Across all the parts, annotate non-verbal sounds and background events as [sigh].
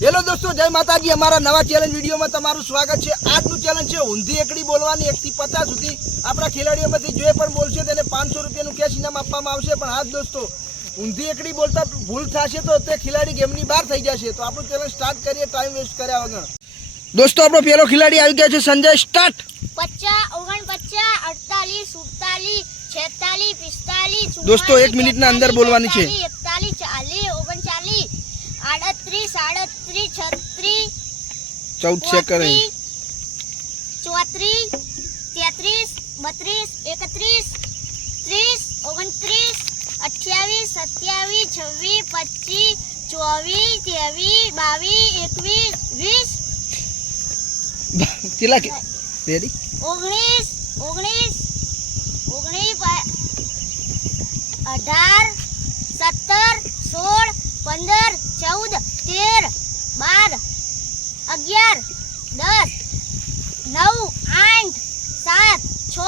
Hello દોસ્તો જય માતાજી. અમારા નવા ચેલેન્જ વિડીયોમાં તમારું સ્વાગત છે. આજનું ચેલેન્જ છે ઊંધી એકડી બોલવાની એકથી પચાસ સુધી આપણા ખેલાડીઓમાંથી જે પણ બોલશે તેને પાંચસો રૂપિયાનું કેશ ઇનામ આપવામાં આવશે. પણ આજ દોસ્તો ઊંધી એકડી બોલતા ભૂલ થશે તો તે ખેલાડી ગેમની બહાર થઈ જશે. તો આપણું ચેલેન્જ સ્ટાર્ટ કરીએ ટાઈમ વેસ્ટ કર્યા વગર. દોસ્તો આપણો પહેલો ખેલાડી આવી ગયા છે સંજય. સ્ટાર્ટ પચાસ ઓગણપચાસ અડતાલીસ સુડતાલીસ છેતાલીસ પિસ્તાલીસ દોસ્તો, એક મિનિટના અંદર બોલવાની છે. એકતાલીસ ચાલીસ આડત્રીસ સાડત્રીસ છત્રીસ ચૌદ સેકન્ડ ચોત્રીસ તેત્રીસ બત્રીસ એકત્રીસ ત્રીસ ઓગણત્રીસ અઠ્યાવીસ સત્યાવીસ છવ્વીસ પચીસ ચોવીસ ત્રેવીસ બાવીસ એકવીસ વીસ. કેટલા કે રેડી ઓગણીસ ઓગણીસ ઓગણીસ અઢાર સત્તર સોળ પંદર ચૌદ તેર બાર અગિયાર દસ નવ આઠ સાત છ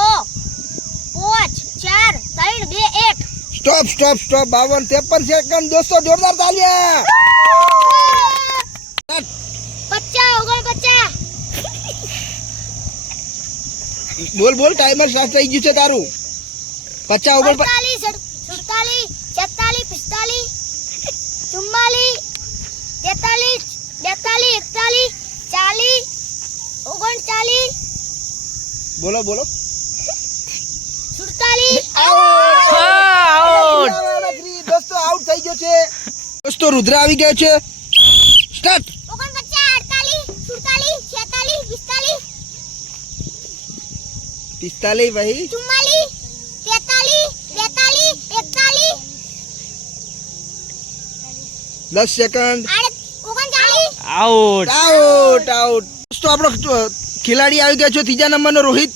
પાંચ ચાર ત્રણ બે એક. સ્ટોપ સ્ટોપ સ્ટોપ બાવન ત્રેપન સેકન્ડ દોસ્તો જોરદાર તાલિયા પચાસ ઓગણપચાસ. બોલ બોલ ટાઈમર સ્ટાર્ટ થઈ ગયું છે તારું. પચાસ ઓગણ અડતાલીસ સુડતાલીસ છેતાલીસ પિસ્તાલીસ ચુમ્માલીસ તેતાલીસ બેતાલીસ એકતાલીસ ચાલીસ ઓગણચાલીસ બોલો બોલો. દોસ્તો આઉટ થઈ ગયો છે દોસ્તો રુદ્ર આવી ગયો છે સ્ટાર્ટ પિસ્તાલીસ પિસ્તાલીસ ભાઈ ચુમ્માલીસ તેતાલીસ બેતાલીસ એકતાલીસ દસ સેકન્ડ આઉટ આઉટ આઉટ દોસ્તો આપણો ખેલાડી આવી ગયા છો ત્રીજા નંબરનો રોહિત.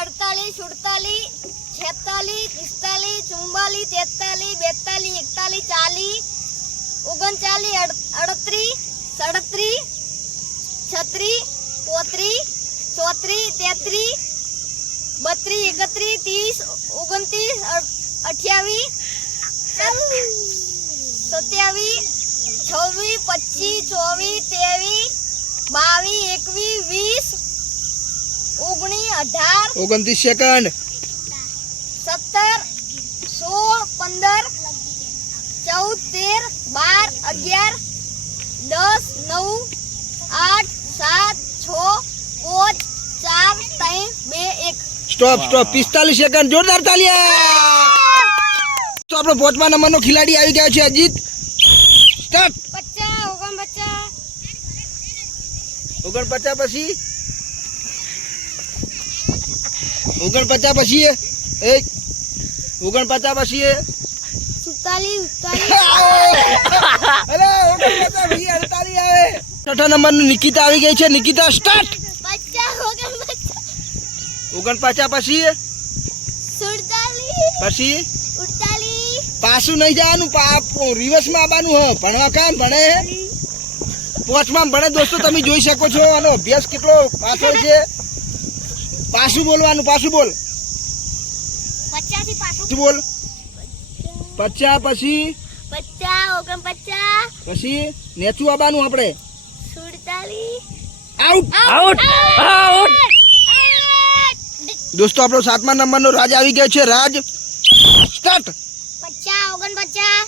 અડતાલીસ સુડતાલીસ છેતાલીસ પિસ્તાલીસ ચુમ્બાલીસ તેતાલીસ બેતાલીસ એકતાલીસ ચાલીસ ઓગણચાલીસ અડ- અડત્રીસ સડત્રીસ છત્રીસ પોત્રીસ ચોત્રીસ તેત્રીસ બત્રીસ એકત્રીસ ત્રીસ ઓગણત્રીસ અઠ્યાવીસ સત્યાવીસ છવ્વીસ પચીસ ચોવીસ ત્રેવીસ બાવીસ એકવીસ વીસ ઓગણીસ અઢાર ઓગણત્રીસ સેકન્ડ. સત્તર સોળ પંદર ચૌદ તેર બાર અગિયાર દસ નવ આઠ સાત છ પાંચ ચાર ત્રણ બે એક. Stop stop. પિસ્તાલીસ સેકન્ડ. જોરદાર તાલિયા તો આપણો પોચમા નંબરનો ખેલાડી આવી ગયો છે અજીત. સ્ટાર્ટ પચાસ ઓગણપચાસ ઓગણપચાસ પછી? ઓગણપચાસ પછી એ? એક [laughs] ઓગણપચાસ પછી અડતાલીસ આવે. નિકિતા આવી ગઈ છે. નિકિતા સ્ટાર્ટ પચાસ ઓગણપચાસ. પછી પછી? પાછું નહીં જવાનું રિવર્સ રિવર્સમાં આવવાનું હ. ભણવા કામ ભણે પોચમાં ભણે દોસ્તો તમે જોઈ શકો છો. આનો અભ્યાસ કેટલો પાછળ છે. પાછું બોલવાનું પાછું બોલ. પચાસથી પાછું. પાછું બોલ. પચાસ પછી? પચાસ પછી નેચું આવવાનું આપણે. સુડતાલીસ. આઉટ આઉટ આઉટ દોસ્તો આપણો સાતમા નંબરનો રાજ આવી ગયો છે. રાજ સ્ટાર્ટ પચાસ ઓગણપચાસ.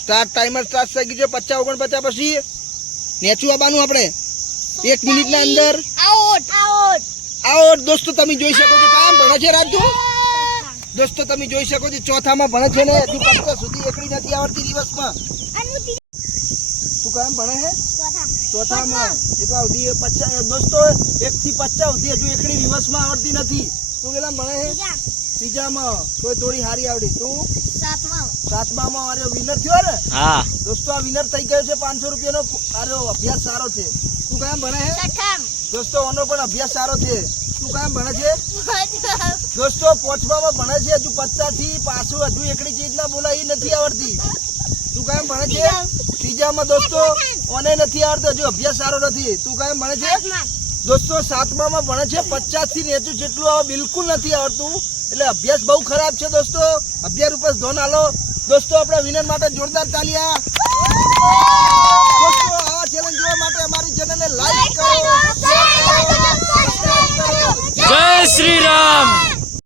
સ્ટાર્ટ ટાઈમર સ્ટાર્ટ થઈ ગયું છે. પચાસ ઓગણપચાસ પછી નેચું આવવાનું આપણે? એક મિનિટના અંદર. આઉટ. દોસ્તો તમે જોઈ શકો છો કામ. ભણે છે રાજુ? દોસ્તો તમે જોઈ શકો છો ચોથામાં ભણે છે ને? હજુ સુધી એકડી નથી આવડતી દિવસમાં. તું કામ ભણે છે? ચોથામાં. કેટલા સુધી પચાસ દોસ્તો એક થી પચાસ સુધી હજુ એકડી દિવસમાં આવડતી નથી. તું કેટલા ભણે છે? ત્રીજામાં કોઈ થોડી હારી આવડી. તું? સાતમા સાતમામાં આર્યો વિનર થયો ને? હા. દોસ્તો આ વિનર થઈ ગયો છે પાંચસો રૂપિયાનો આર્યો અભ્યાસ સારો છે. તું કામ ભણે છે દોસ્તો ઓનો પણ અભ્યાસ સારો છે. તું કામ ભણે છે? દોસ્તો પોચવામાં ભણે છે હજુ પચાસથી પાછું હજુ એકડી ચીજ ના બોલાય એ નથી આવડતી. તું કાયમ ભણે છે? ત્રીજામાં. દોસ્તો ઓને નથી આવડતો હજુ અભ્યાસ સારો નથી. તું કાયમ ભણે છે? દોસ્તો સાતમામાં ભણે છે. પચાસથી નેચું જેટલું આવે બિલકુલ નથી આવડતું. એટલે અભ્યાસ બહુ ખરાબ છે દોસ્તો. અભ્યાસ ઉપર ધોન આલો. દોસ્તો આપણે વિનર માટે જોરદાર ચાલ્યા દોસ્તો આવા ચેલેન્જ જોવા માટે અમારી ચેનલને લાઈક કરો. જય શ્રી રામ.